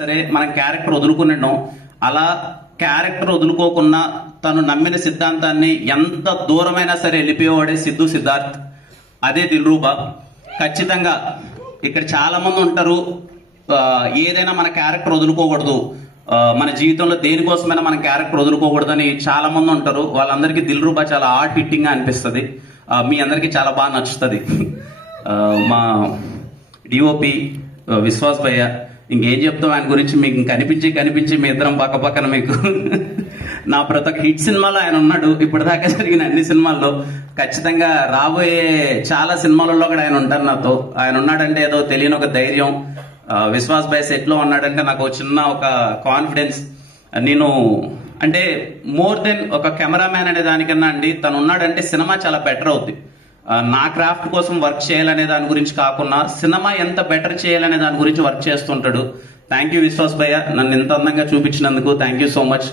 సరే మనం క్యారెక్టర్ వదులుకున్నాం, అలా క్యారెక్టర్ వదులుకోకుండా తను నమ్మిన సిద్ధాంతాన్ని ఎంత దూరమైనా సరే వెళ్ళిపోయేవాడే సిద్ధు సిద్ధార్థ్. అదే దిల్రూబా. ఖచ్చితంగా ఇక్కడ చాలా మంది ఉంటారు, ఏదైనా మన క్యారెక్టర్ వదులుకోకూడదు, మన జీవితంలో దేనికోసమైనా మన క్యారెక్టర్ వదులుకోకూడదు అని చాలా మంది ఉంటారు. వాళ్ళందరికీ దిల్రూబా చాలా హార్ట్ హిట్టింగ్ గా అనిపిస్తుంది. మీ అందరికీ చాలా బాగా నచ్చుతుంది. మా డిఓపి విశ్వాస్ భయ్య, ఇంకేం చెప్తాం ఆయన గురించి, మీకు కనిపించి మీ ఇద్దరం పక్కన మీకు నా ప్రతి ఒక్క హిట్ సినిమాలో ఆయన ఉన్నాడు. ఇప్పటిదాకా జరిగిన అన్ని సినిమాల్లో, ఖచ్చితంగా రాబోయే చాలా సినిమాలలో కూడా ఆయన ఉంటారు నాతో. ఆయన ఉన్నాడంటే ఏదో తెలియని ఒక ధైర్యం. విశ్వాస్ భయ్య సెట్ లో ఉన్నాడంటే నాకు చిన్న ఒక కాన్ఫిడెన్స్. నేను అంటే మోర్ దెన్ ఒక కెమెరామ్యాన్ అనే దానికన్నా అండి, తను ఉన్నాడంటే సినిమా చాలా బెటర్ అవుద్ది. నా క్రాఫ్ట్ కోసం వర్క్ చేయాలనే దాని గురించి కాకుండా సినిమా ఎంత బెటర్ చేయాలనే దాని గురించి వర్క్ చేస్తుంటాడు. థ్యాంక్ యూ విశ్వాస్ భయ్య, నన్ను ఇంత అందంగా చూపించినందుకు థ్యాంక్ యూ సో మచ్.